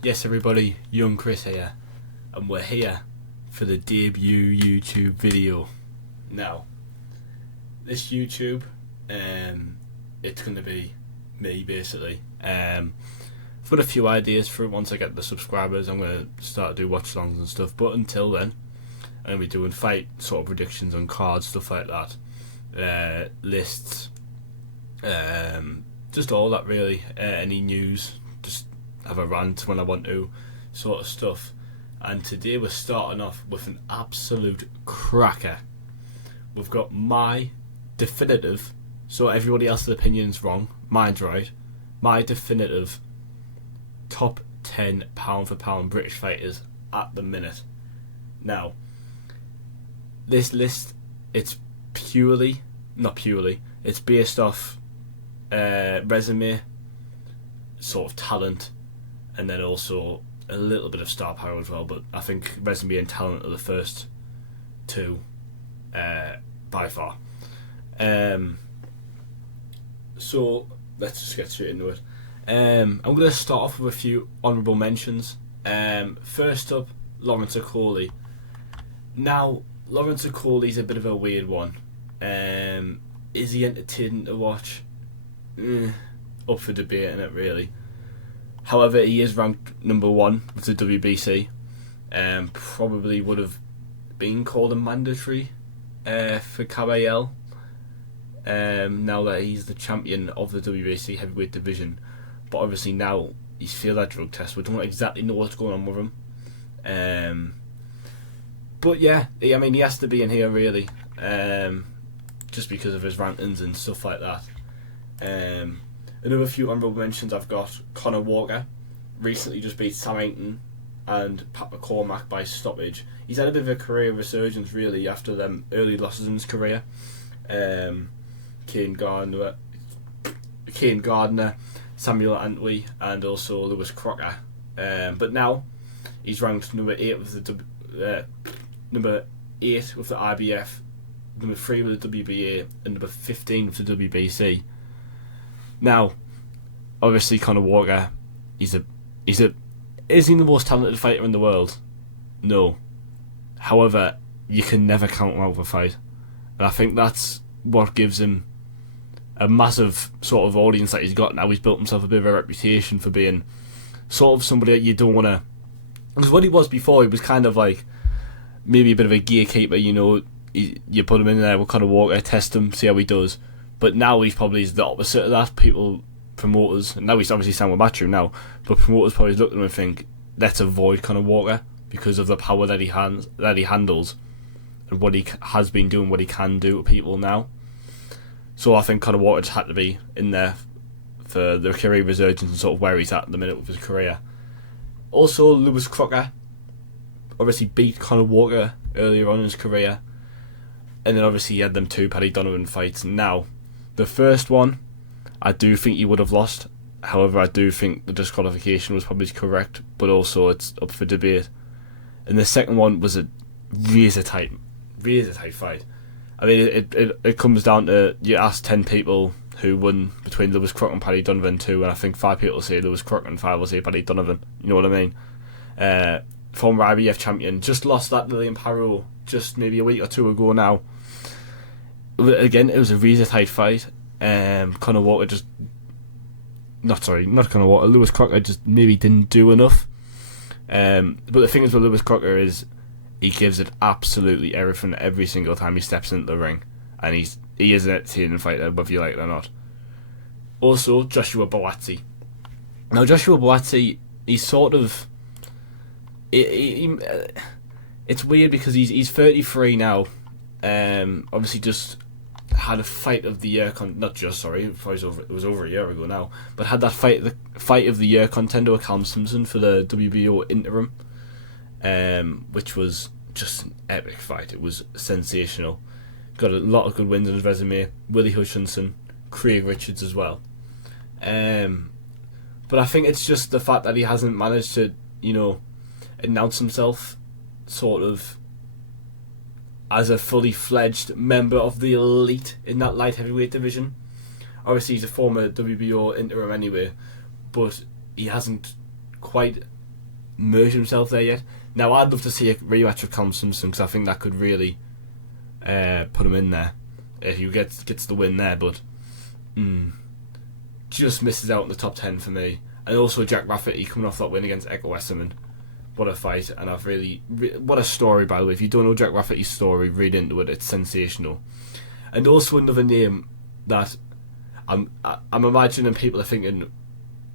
Yes, everybody, young Chris here, and we're here for the debut YouTube video. Now, this YouTube, it's going to be me basically. I've got a few ideas for it. Once I get the subscribers, I'm going to start to do watch songs and stuff. But until then, I'm going to be doing fight sort of predictions on cards, stuff like that, lists, just all that really. Any news, just have a rant when I want to, sort of stuff. And today we're starting off with an absolute cracker. We've got my definitive, so everybody else's opinion's wrong, mine's right, my definitive top 10 pound for pound British fighters at the minute. Now, this list, it's it's based off resume, sort of talent, and then also a little bit of star power as well, but I think resume and talent are the first two by far. So let's just get straight into it. I'm going to start off with a few honourable mentions. First up, Lawrence Okolie. Now, Lawrence Okolie's a bit of a weird one. Is he entertaining to watch? Up for debate, isn't it, really? However, he is ranked number one with the WBC. Probably would have been called a mandatory for KBL. Now that he's the champion of the WBC heavyweight division, but obviously now he's failed that drug test. We don't exactly know what's going on with him. But yeah, he has to be in here really, just because of his rantings and stuff like that. Another few honourable mentions I've got: Conor Walker recently just beat Sam Aiton and Pat McCormack by stoppage. He's had a bit of a career resurgence really after them early losses in his career. Kane Gardner, Samuel Antwi, and also Lewis Crocker. But now he's ranked number 8 with the number 8 with the IBF, number 3 with the WBA, and number 15 with the WBC. Now, obviously, Conor Walker, is he the most talented fighter in the world? No. However, you can never count him out of a fight, and I think that's what gives him a massive sort of audience that he's got now. He's built himself a bit of a reputation for being sort of somebody that you don't want to. Because what he was before, he was kind of like maybe a bit of a gatekeeper. You put him in there with Conor Walker, test him, see how he does. But now he's probably the opposite of that. Promoters, and now he's obviously signed with Matchroom now, but promoters probably look at him and think, let's avoid Conor Walker because of the power that he handles, and what he has been doing, what he can do to people now. So I think Conor Walker just had to be in there for the career resurgence and sort of where he's at the minute with his career. Also, Lewis Crocker obviously beat Conor Walker earlier on in his career, and then obviously he had them two Paddy Donovan fights. Now, the first one, I do think he would have lost. However, I do think the disqualification was probably correct, but also it's up for debate. And the second one was a razor tight fight. I mean, it comes down to, you ask 10 people who won between Lewis Crocker and Paddy Donovan 2, and I think 5 people say Lewis Crocker and 5 will say Paddy Donovan. You know what I mean? Former IBF champion, just lost that Lilian Paro just maybe a week or two ago now. Again, it was a razor tight fight. Conor Walker just, not Conor Walker, Lewis Crocker just maybe didn't do enough. But the thing is with Lewis Crocker is he gives it absolutely everything every single time he steps into the ring, and he is an entertaining fighter whether you like it or not. Also, Joshua Buatsi. Now, Joshua Buatsi, he's sort of, it's weird because he's 33 now. Obviously just had a fight of the year it was over a year ago now, but had that fight of the year contender with Callum Simpson for the WBO interim, which was just an epic fight. It was sensational. Got a lot of good wins on his resume. Willie Hutchinson, Craig Richards as well. But I think it's just the fact that he hasn't managed to, announce himself sort of as a fully fledged member of the elite in that light heavyweight division. Obviously he's a former WBO interim anyway, but he hasn't quite merge himself there yet. Now, I'd love to see a rematch with Callum Simpson because I think that could really put him in there if he gets the win there, but just misses out in the top 10 for me. And also Jack Rafferty coming off that win against Echo Westerman. What a fight, and I've really what a story, by the way. If you don't know Jack Rafferty's story, read into it. It's sensational. And also another name that I'm imagining people are thinking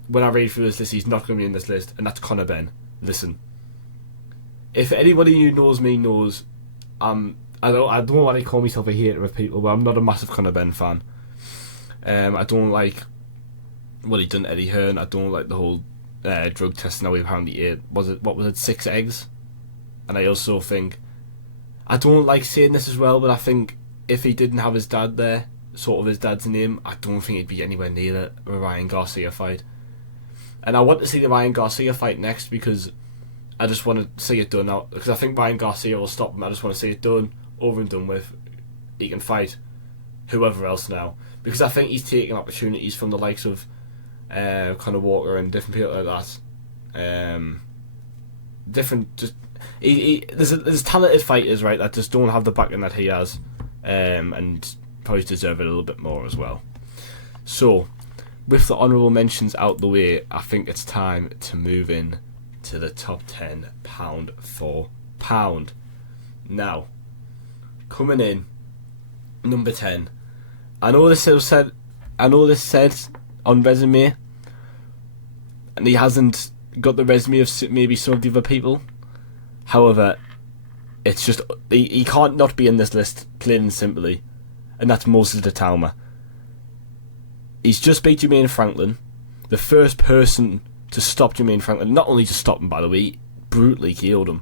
when I read through this list, he's not going to be in this list, and that's Conor Benn. Listen, if anybody who knows me knows, I don't want to call myself a hater of people, but I'm not a massive Conor Benn fan. I don't like what he done to Eddie Hearn. I don't like the whole drug testing how he apparently ate. What was it, 6 eggs? And I also think, I don't like saying this as well, but I think if he didn't have his dad there, sort of his dad's name, I don't think he'd be anywhere near a Ryan Garcia fight. And I want to see the Ryan Garcia fight next because I just want to see it done out. Because I think Ryan Garcia will stop him. I just want to see it done, over and done with. He can fight whoever else now. Because I think he's taking opportunities from the likes of Conor Walker and different people like that. There's talented fighters, right, that just don't have the backing that he has, and probably deserve it a little bit more as well. So, with the honourable mentions out the way, I think it's time to move in to the top 10 pound for pound. Now, coming in number 10. I know this said on resume, and he hasn't got the resume of maybe some of the other people. However, it's just he can't not be in this list, plain and simply, and that's Moses Talma. He's just beat Jermaine Franklin, the first person to stop Jermaine Franklin. Not only to stop him, by the way, brutally killed him,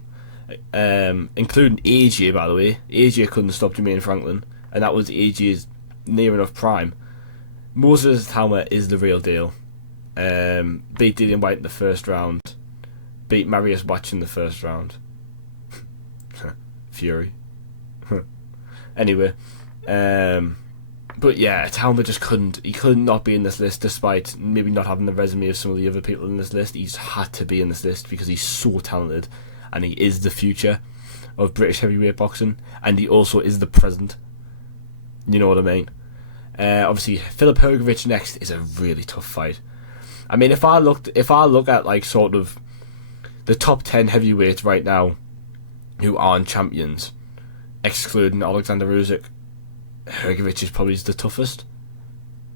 including AJ, by the way. AJ couldn't stop Jermaine Franklin, and that was AJ's near enough prime. Moses Talma is the real deal. Beat Dillian White in the first round. Beat Marius Watch in the first round. Fury. Anyway, but yeah, Talma just couldn't not be in this list, despite maybe not having the resume of some of the other people in this list. He's had to be in this list because he's so talented, and he is the future of British heavyweight boxing, and he also is the present. You know what I mean? Obviously, Filip Hrgović next is a really tough fight. I mean, if I look at like sort of the top 10 heavyweights right now who aren't champions, excluding Alexander Usyk, Hrgović is probably the toughest,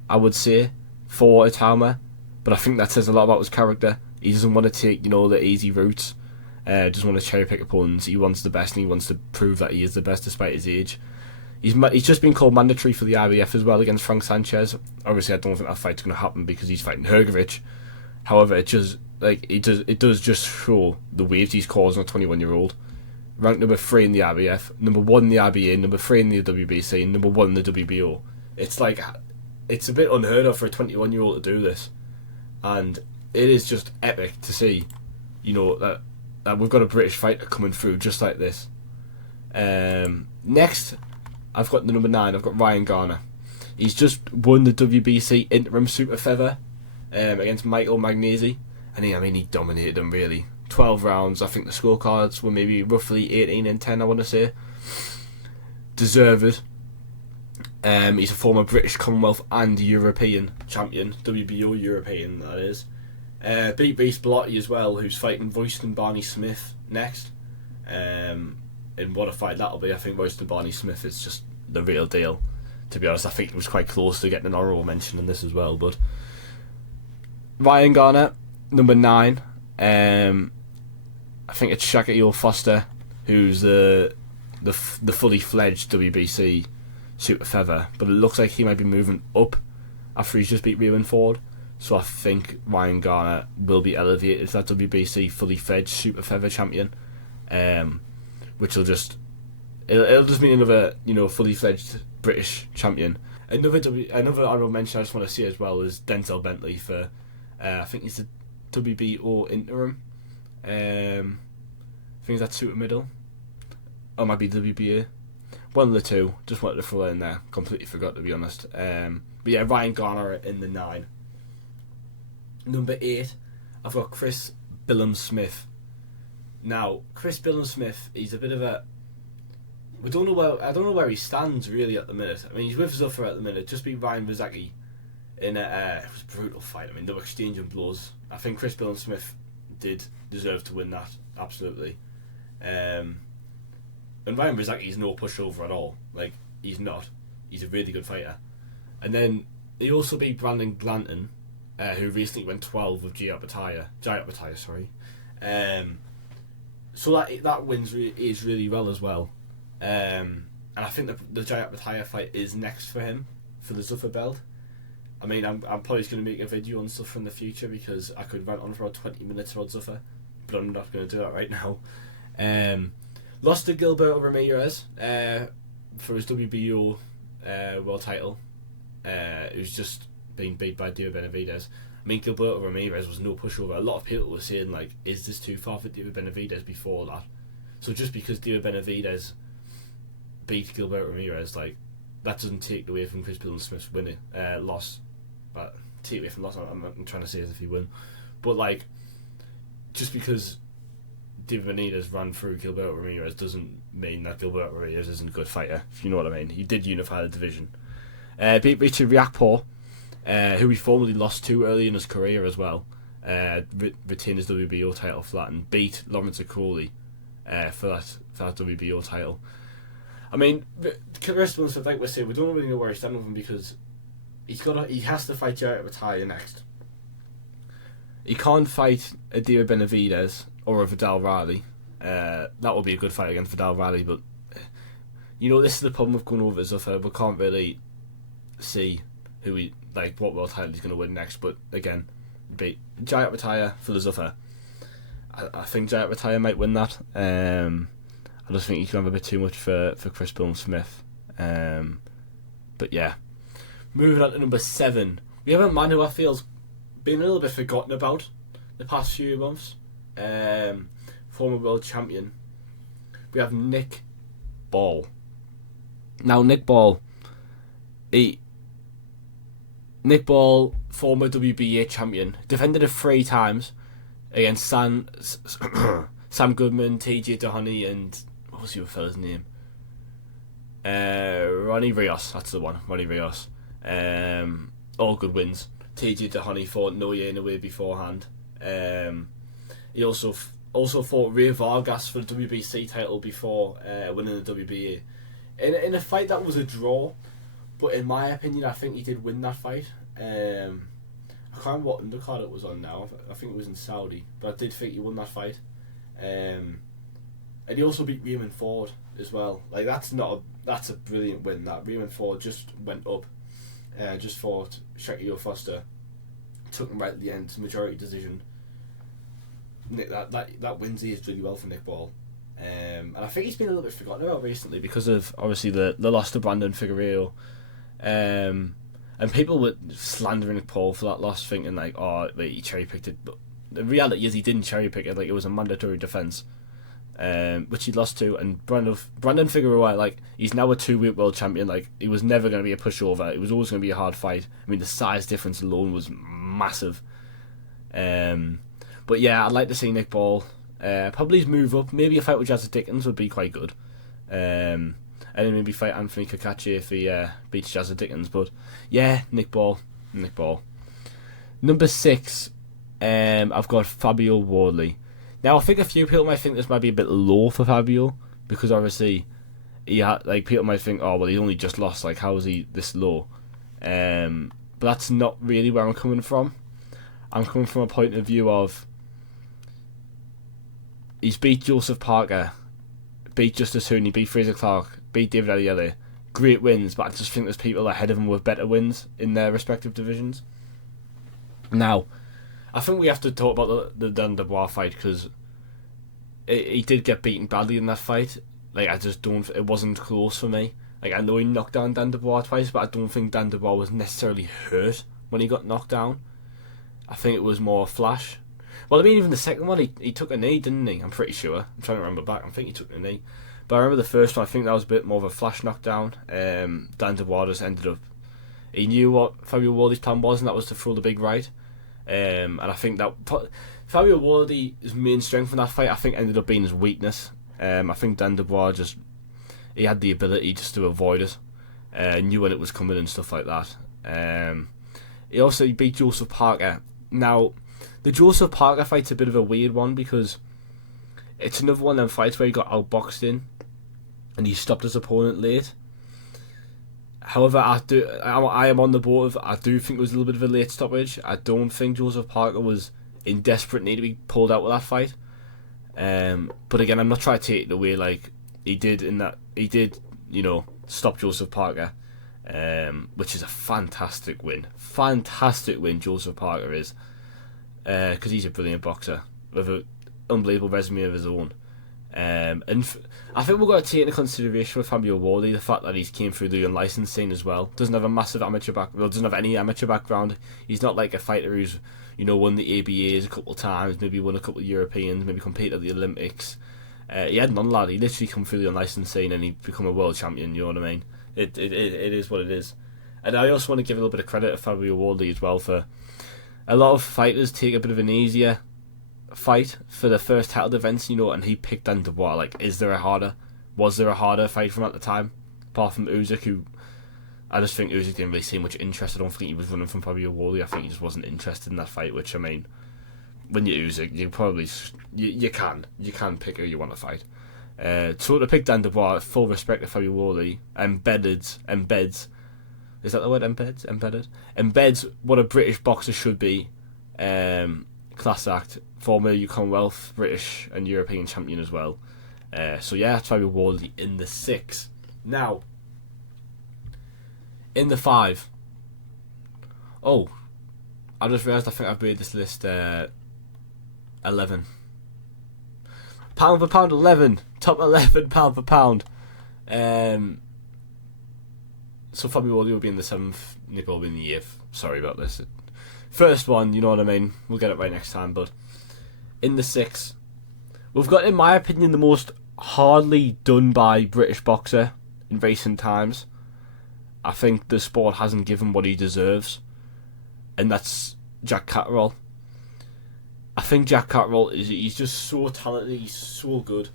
I would say, for Talma. But I think that says a lot about his character. He doesn't want to take, the easy routes. Doesn't want to cherry pick opponents. He wants the best, and he wants to prove that he is the best despite his age. He's just been called mandatory for the IBF as well against Frank Sanchez. Obviously, I don't think that fight's going to happen because he's fighting Hrgović. However, it does just show the waves he's causing a 21-year-old. Ranked number 3 in the IBF, number 1 in the IBA, number 3 in the WBC, and number 1 in the WBO. It's like, it's a bit unheard of for a 21-year-old to do this, and it is just epic to see, that we've got a British fighter coming through just like this. Next, I've got the number 9. I've got Ryan Garner. He's just won the WBC interim super feather against Michael Magnesi, and he dominated him really. 12 rounds. I think the scorecards were maybe roughly 18 and 10. I want to say deserved. He's a former British, Commonwealth and European champion, WBO European that is. Beat Reece Bellotti as well, who's fighting Royston Barney Smith next. And what a fight that'll be. I think Royston Barney Smith is just the real deal. To be honest, I think it was quite close to getting an honourable mention in this as well. But Ryan Garner, number 9. I think it's Shaquille Foster, who's the fully fledged WBC super feather, but it looks like he might be moving up after he's just beat Reuben Ford. So I think Ryan Garner will be elevated to that WBC fully fledged super feather champion, which will just it'll just mean another fully fledged British champion. Another honourable mention I just want to see as well is Denzel Bentley for I think he's the WBO interim. I think that's super middle. Or it might be WBA. One of the two. Just wanted to throw it in there. Completely forgot, to be honest. But yeah, Ryan Garner in the 9. Number 8, I've got Chris Billum Smith. Now, Chris Billam-Smith, he's a bit of a... I don't know where he stands really at the minute. I mean, he's with Zuffa at the minute, just beat Ryan Rizaki in it was a brutal fight. I mean, they were exchanging blows. I think Chris Billam-Smith did deserve to win that, absolutely. And Ryan Rizaki's no pushover at all. Like, he's not. He's a really good fighter. And then he also beat Brandon Glanton, who recently went 12 with Jayat Bhatia, sorry. So that wins is really well as well. And I think the Jayat Bhatia fight is next for him for the Zuffa belt. I mean, I'm probably going to make a video on Zuffa in the future because I could rant on for about 20 minutes about Zuffa, but I'm not going to do that right now. Lost to Gilberto Ramirez for his WBO world title. It was just being beat by Diego Benavidez. I mean, Gilberto Ramirez was no pushover. A lot of people were saying, like, is this too far for Diego Benavidez before that? So just because Diego Benavidez beat Gilberto Ramirez, like, that doesn't take away from Chris Billam-Smith's loss. But take away from loss, I'm trying to say as if he won. But, like, just because Diego Benavidez ran through Gilberto Ramirez doesn't mean that Gilberto Ramirez isn't a good fighter, if you know what I mean. He did unify the division. Beat Richard Riakporhe, who he formerly lost to early in his career as well. Retained his WBO title for that and beat Lawrence Crowley for that WBO title. I mean, Chris Billam-Smith, like we say, we don't really know where he's standing with him because he has to fight Jayat Bhatia next. He can't fight a Diego Benavidez or a Vidal Riley. That would be a good fight against Vidal Riley, but you know, this is the problem with going over Zuffa. We can't really see what world title he's going to win next. But again, beat Jayat Bhatia for the Zuffa. I think Jayat Bhatia might win that. I just think he can have a bit too much for Chris Billam-Smith. But yeah. Moving on to number 7. We have a man who I feel's been a little bit forgotten about the past few months. Former world champion. We have Nick Ball. Now, Nick Ball, former WBA champion, defended it 3 times against Sam Goodman, TJ Dohoney, and what was the other fella's name? Ronnie Rios, that's the one, Ronnie Rios. All good wins. TJ Dohoney fought Noye in a way beforehand. He also fought Ray Vargas for the WBC title before winning the WBA. In a fight that was a draw, but in my opinion, I think he did win that fight. I can't remember what undercard it was on now. I think it was in Saudi, but I did think he won that fight. And he also beat Raymond Ford as well. Like, that's a brilliant win. That Raymond Ford just went up, just fought Shaquille Foster, took him right at the end, majority decision. Nick, that wins he is really well for Nick Ball. And I think he's been a little bit forgotten about recently because of obviously the loss to Brandon Figueiredo. And people were slandering Nick Paul for that loss, thinking like, oh, wait, he cherry picked it. But the reality is he didn't cherry pick it. Like, it was a mandatory defense, which he lost to. And Brandon Figueiredo, like, he's now a 2-weight world champion. Like, he was never going to be a pushover. It was always going to be a hard fight. I mean, the size difference alone was massive. But yeah, I'd like to see Nick Ball probably move up. Maybe a fight with Jazza Dickens would be quite good. And then maybe fight Anthony Kakachi if he beats Jazza Dickens. But yeah, Nick Ball. Number 6, I've got Fabio Wardley. Now, I think a few people might think this might be a bit low for Fabio because obviously people might think, oh well, he only just lost. Like, how is he this low? But that's not really where I'm coming from. I'm coming from a point of view of he's beat Joseph Parker, beat Justice Hooney, beat Fraser Clark, beat David Adiele. Great wins, but I just think there's people ahead of him with better wins in their respective divisions. Now, I think we have to talk about the Dan Dubois fight because he did get beaten badly in that fight. Like, I just don't. It wasn't close for me. Like, I know he knocked down Dan Dubois twice, but I don't think Dan Dubois was necessarily hurt when he got knocked down. I think it was more a flash. Well, I mean, even the second one, he took a knee, didn't he? I'm pretty sure. I'm trying to remember back. I think he took a knee. But I remember the first one, I think that was a bit more of a flash knockdown. Dan Dubois just ended up... He knew what Fabio Wardley's plan was, and that was to throw the big right. And I think that... Fabio Wardy's main strength in that fight, I think, ended up being his weakness. I think Dan Dubois he had the ability just to avoid it, knew when it was coming and stuff like that. He also beat Joseph Parker. Now, the Joseph Parker fight's a bit of a weird one because it's another one of them fights where he got outboxed in and he stopped his opponent late. However, I am on the board of, I do think it was a little bit of a late stoppage. I don't think Joseph Parker was in desperate need to be pulled out of that fight. But again, I'm not trying to take it away like he did, stop Joseph Parker, which is a fantastic win. Fantastic win Joseph Parker is, because he's a brilliant boxer with an unbelievable resume of his own. I think we've got to take into consideration with Fabio Wardy the fact that he's came through the unlicensed scene as well. Doesn't have a massive amateur background. Doesn't have any amateur background. He's not like a fighter who's won the ABAs a couple of times, maybe won a couple of Europeans, maybe competed at the Olympics. He had none, lad. He literally come through the unlicensed scene and he become a world champion. You know what I mean? It is what it is. And I also want to give a little bit of credit to Fabio Wardy as well for a lot of fighters take a bit of an easier fight for the first title defense, and he picked Dan Dubois. Like, was there a harder fight from at the time, apart from Usyk, who I just think Usyk didn't really see much interest. I don't think he was running from Fabio Wardy. I think he just wasn't interested in that fight. Which, I mean, when you're Usyk, you probably you can pick who you want to fight. So to pick Dan Dubois, full respect to Fabio Wardy, embeds. Is that the word? Embeds what a British boxer should be. Class act, former Commonwealth, British and European champion as well. So yeah, that's Fabio Wardy in the 6. Now, in the 5. Oh, I just realised I think I've made this list 11. Pound for pound 11. Top 11 pound for pound. So Fabio Wardy will be in the 7th, Nick will be in the 8th. Sorry about this. First one, you know what I mean? We'll get it right next time, but in the 6, we've got, in my opinion, the most hardly done by British boxer in recent times. I think the sport hasn't given what he deserves, and that's Jack Catterall. I think Jack Catterall he's just so talented, he's so good.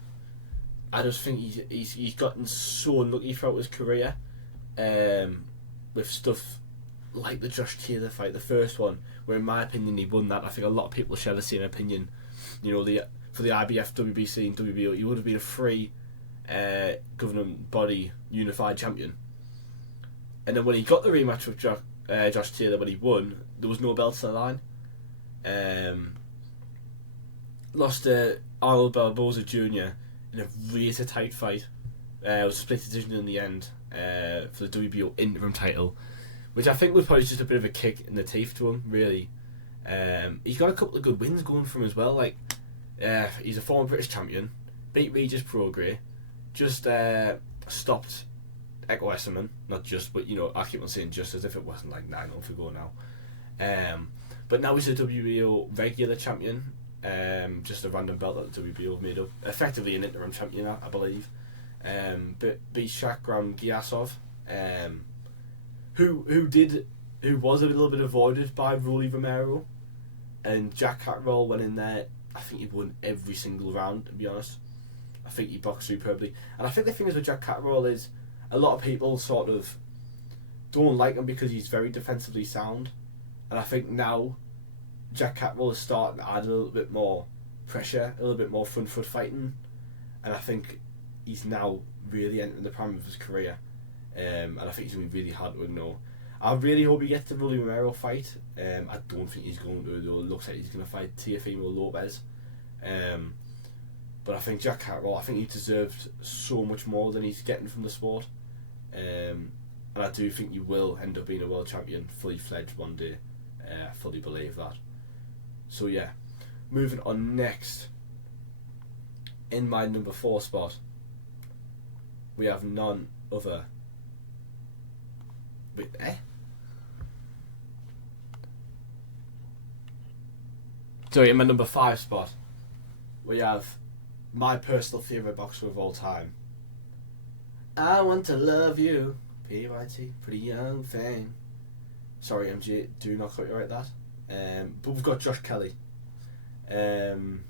I just think he's gotten so unlucky throughout his career, with stuff like the Josh Taylor fight, the first one, where in my opinion he won that. I think a lot of people share the same opinion. For the IBF, WBC and WBO, he would have been a free governing body unified champion. And then when he got the rematch with Josh Taylor, when he won, there was no belts on the line. Lost to Arnold Barboza Jr. in a really tight fight. It was a split decision in the end for the WBO interim title, which I think was probably just a bit of a kick in the teeth to him, really. He's got a couple of good wins going for him as well. Like, he's a former British champion, beat Regis Prograis, just stopped Echo Esserman, not just, but I keep on saying just as if it wasn't like 9 months ago now. But now he's a WBO regular champion, just a random belt that the WBO made up, effectively an interim champion, I believe. But beat Shakram Gyasov, who was a little bit avoided by Rolly Romero, and Jack Catterall went in there. I think he won every single round, to be honest. I think he boxed superbly. And I think the thing is with Jack Catterall is a lot of people sort of don't like him because he's very defensively sound. And I think now Jack Catterall is starting to add a little bit more pressure, a little bit more front foot fighting. And I think he's now really entering the prime of his career. And I think he's going to be really hard to ignore. I really hope he gets the Rolly Romero fight. I don't think he's going to, though. It looks like he's going to fight Teofimo Lopez. But I think Jack Catterall, I think he deserved so much more than he's getting from the sport. And I do think he will end up being a world champion, fully fledged one day. I fully believe that. So yeah, moving on next. In my number 4 spot, we have none other. Wait, Sorry, in my number 5 spot, we have my personal favourite boxer of all time. I want to love you, PYT, pretty young thing. Sorry, MJ, do not copyright that. But we've got Josh Kelly. And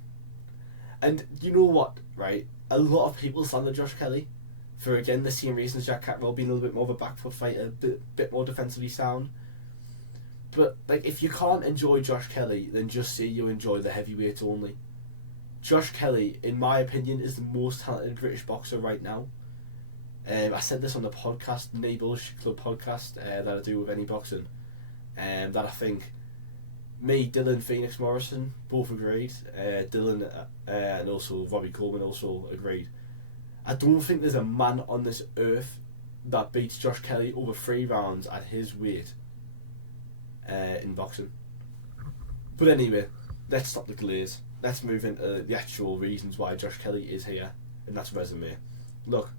you know what, right? A lot of people slander Josh Kelly for, again, the same reasons Jack Catterall being a little bit more of a back foot fighter, a bit more defensively sound. But, like, if you can't enjoy Josh Kelly, then just say you enjoy the heavyweights only. Josh Kelly, in my opinion, is the most talented British boxer right now. I said this on the podcast, the neboxing Club podcast that I do with Any Boxing, that I think me, Dylan, Phoenix Morrison both agreed. Dylan and also Robbie Coleman also agreed. I don't think there's a man on this earth that beats Josh Kelly over 3 rounds at his weight in boxing. But anyway, let's stop the glaze. Let's move into the actual reasons why Josh Kelly is here, and that's resume. Look,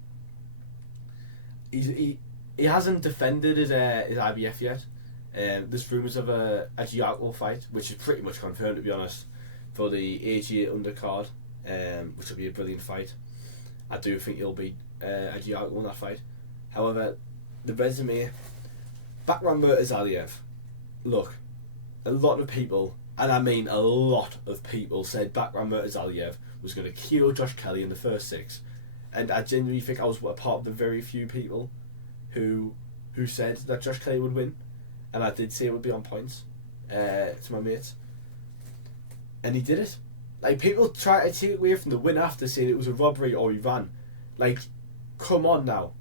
he hasn't defended his IBF yet. There's rumours of a Giacomo fight, which is pretty much confirmed, to be honest, for the AG undercard, which will be a brilliant fight. I do think he'll beat Giacomo in that fight. However, the resume, Bakram Murtazaliev. Look, a lot of people, and I mean a lot of people, said Bakram Murtazaliev was going to KO Josh Kelly in the first 6, and I genuinely think I was a part of the very few people who said that Josh Kelly would win, and I did say it would be on points to my mates, and he did it. Like, people try to take it away from the win after, saying it was a robbery or he ran. Like, come on now.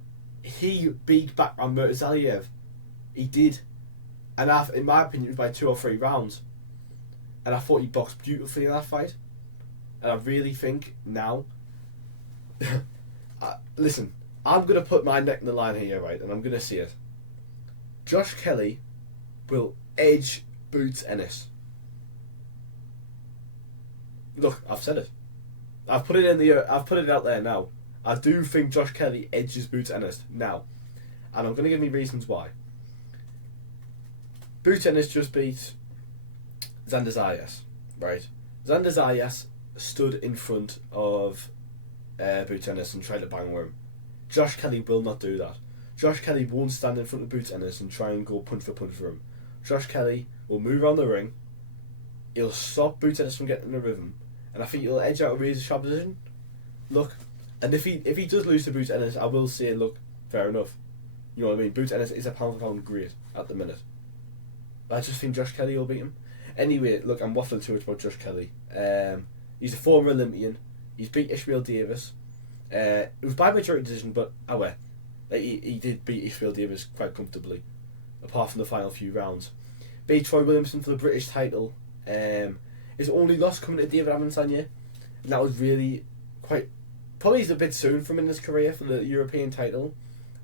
He beat Bakram Murtazaliev. He did. And in my opinion, it was by 2 or 3 rounds. And I thought he boxed beautifully in that fight. And I really think now... listen, I'm going to put my neck in the line here, right? And I'm going to see it. Josh Kelly will edge Boots Ennis. Look, I've said it. I've put it out there now. I do think Josh Kelly edges Boots Ennis now, and I'm going to give me reasons why. Boots Ennis just beat Xander Zayas, right? Xander Zayas stood in front of Boots Ennis and tried to bang with him. Josh Kelly will not do that. Josh Kelly won't stand in front of Boots Ennis and try and go punch for him. Josh Kelly will move around the ring. He'll stop Boots Ennis from getting in the rhythm, and I think he'll edge out a razor sharp position. Look, and if he does lose to Boots Ennis, I will say, look, fair enough. You know what I mean? Boots Ennis is a pound for pound great at the minute. But I just think Josh Kelly will beat him. Anyway, look, I'm waffling too much about Josh Kelly. He's a former Olympian. He's beat Ishmael Davis. It was by majority decision, but like, he did beat Ishmael Davis quite comfortably, apart from the final few rounds. Beat Troy Williamson for the British title. His only loss coming to David Amansanya, and that was really probably a bit soon for him in his career for the European title.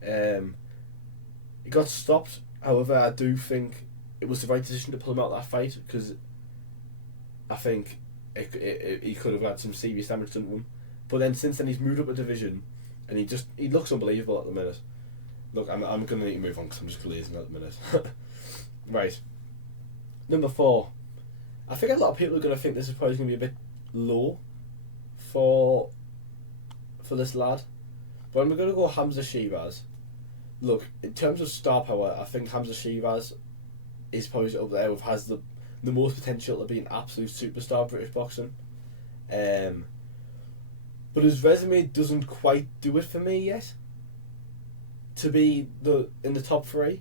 He got stopped. However, I do think it was the right decision to pull him out of that fight, because I think he could have had some serious damage done to him. But then since then he's moved up a division, and he looks unbelievable at the minute. Look, I'm going to need to move on because I'm just glazing at the minute. Right. Number 4. I think a lot of people are going to think this is probably going to be a bit low for this lad. But I'm going to go Hamza Shiraz. Look, in terms of star power, I think Hamza Shiraz is probably up there with has the most potential to be an absolute superstar of British boxing. But his resume doesn't quite do it for me yet to be in the top 3.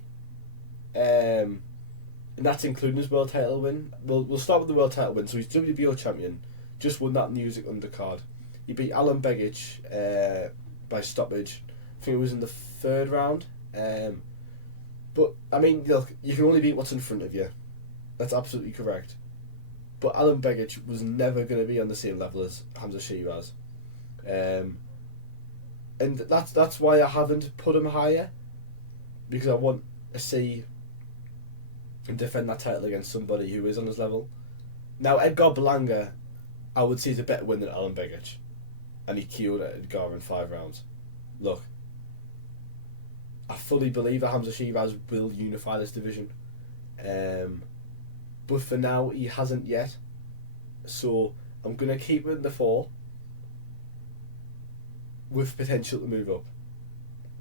And that's including his world title win. We'll start with the world title win. So he's WBO champion, just won that music undercard. He beat Alan Begic by stoppage. I think it was in the 3rd round. But I mean, look, you can only beat what's in front of you. That's absolutely correct. But Alan Begic was never going to be on the same level as Hamza Shiraz. And that's why I haven't put him higher, because I want to see him defend that title against somebody who is on his level. Now, Edgar Berlanga, I would say, is a better win than Alan Begic, and he KO'd Edgar in 5 rounds. Look, I fully believe that Hamza Shiraz will unify this division, but for now he hasn't yet, so I'm going to keep it in the 4 with potential to move up.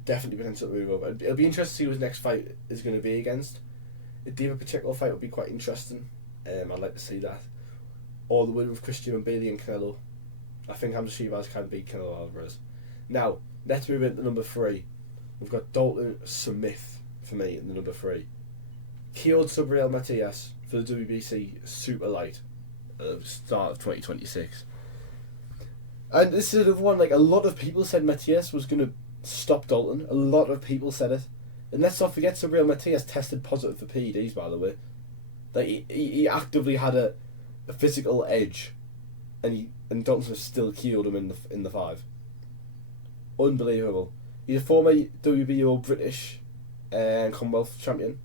Definitely potential to move up. It'll be interesting to see who his next fight is going to be against. A David Pacheco fight would be quite interesting. I'd like to see that. or the win with Christian and Bailey and Canelo. I think Hamza Sheeraz can beat Canelo Alvarez. Now, let's move into number 3. We've got Dalton Smith for me in the number 3. Killed Subriel Matias for the WBC Super Light at the start of 2026. And this is another one, like, a lot of people said Matias was going to stop Dalton. A lot of people said it. And let's not forget Subriel Matias tested positive for PEDs, by the way. Like, he actively had a physical edge, and Dalton Smith still killed him in the 5. Unbelievable. He's a former WBO British Commonwealth champion.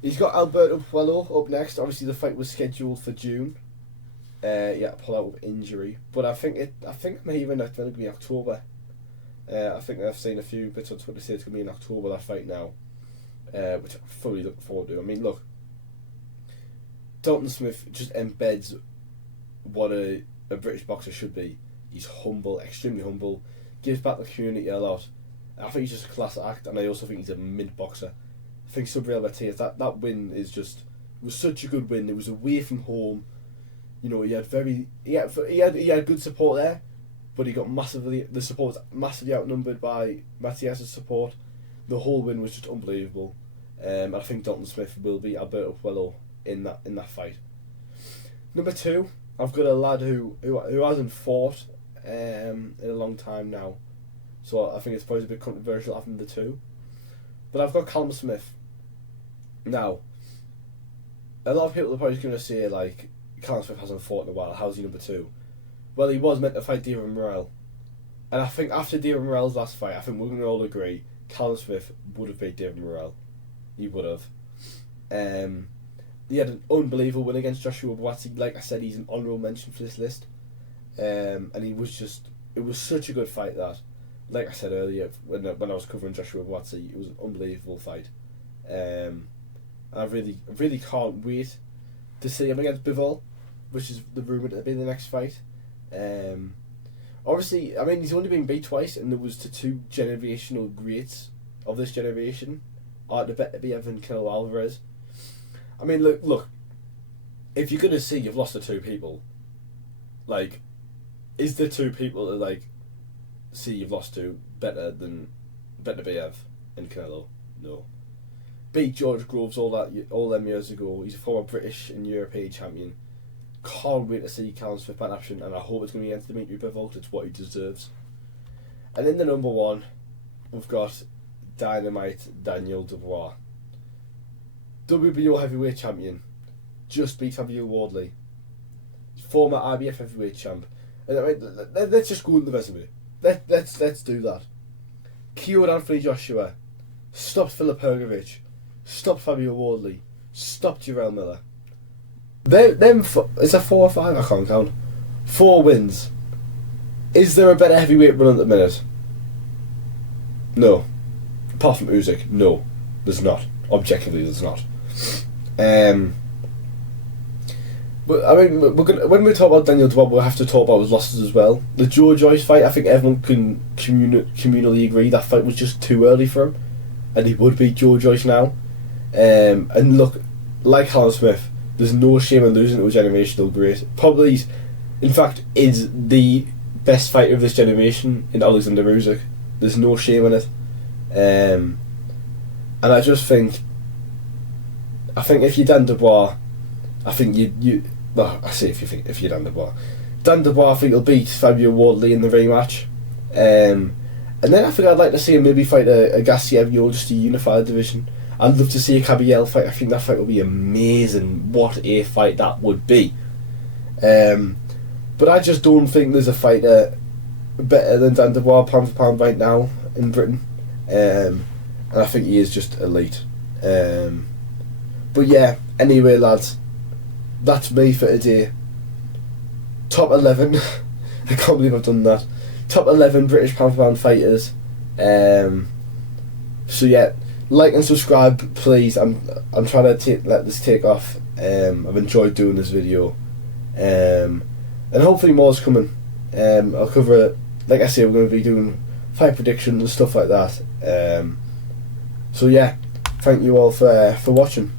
He's got Alberto Puello up next. Obviously, the fight was scheduled for June. Pull out with injury, but I think maybe it's going to be October. I think I've seen a few bits on Twitter say it's going to be in October, that fight now, which I'm fully looking forward to. I mean, look, Dalton Smith just embeds what a British boxer should be. He's humble, extremely humble, gives back the community a lot. I think he's just a class act, and I also think he's a mint boxer. I think Subriel Matias, that win was such a good win. It was away from home. You know, he had good support there, but the support was massively outnumbered by Matias' support. The whole win was just unbelievable. I think Dalton Smith will beat Alberto Puello in that fight. Number 2, I've got a lad who hasn't fought in a long time now, so I think it's probably a bit controversial having the 2. But I've got Callum Smith. Now, a lot of people are probably going to say, like, Callum Smith hasn't fought in a while, how's he number 2? Well, he was meant to fight David Morrell. And I think after David Morrell's last fight, I think we're going to all agree, Callum Smith would have beat David Morrell. He would have. He had an unbelievable win against Joshua Buatsi. Like I said, he's an honourable mention for this list. And it was such a good fight that, like I said earlier, when I was covering Joshua Buatsi, it was an unbelievable fight. And I really can't wait to see him against Bivol, which is the rumoured to be the next fight. Obviously, I mean, he's only been beat twice, and it was to 2 generational greats of this generation. Artebiev and Canelo Alvarez. I mean, look. If you're gonna see you've lost to 2 people, like, is the 2 people that like see you've lost to better than Artebiev and Canelo? No. Beat George Groves all them years ago. He's a former British and European champion. Can't wait to see Callum Smith back in action, and I hope it's going to be against Dimitri Bivol. It's what he deserves. And in the number 1, we've got Dynamite Daniel Dubois, WBO heavyweight champion, just beat Fabio Wardley, former IBF heavyweight champ. And I mean, let's just go into the resume. Let's do that. Killed Anthony Joshua, stopped Filip Hrgovic, stopped Fabio Wardley, stopped Jarrell Miller. Is there 4 or 5? I can't count. 4 wins. Is there a better heavyweight run at the minute? No. Apart from Usyk, no. There's not. Objectively, there's not. But I mean, when we talk about Daniel Dubois, we'll have to talk about his losses as well. The Joe Joyce fight, I think everyone can communally agree that fight was just too early for him, and he would beat Joe Joyce now. And look, like Callum Smith, there's no shame in losing to a generational great. Probably, in fact, is the best fighter of this generation in Alexander Usyk. There's no shame in it. And I just think, if you're Dan Dubois, I think I say if you're Dan Dubois. Dan Dubois, I think he'll beat Fabio Wardley in the rematch. And then I think I'd like to see him maybe fight a Gassiev just to unify the division. I'd love to see a Kabiel fight. I think that fight would be amazing. What a fight that would be. But I just don't think there's a fighter better than Dan Dubois pound for pound right now in Britain. And I think he is just elite. But yeah, anyway lads, that's me for today. Top 11. I can't believe I've done that. Top 11 British pound for pound fighters. So yeah, like and subscribe please. I'm trying to let this take off. I've enjoyed doing this video. And hopefully more's coming. I'll cover it. Like I say, we're going to be doing fight predictions and stuff like that. So yeah, thank you all for watching.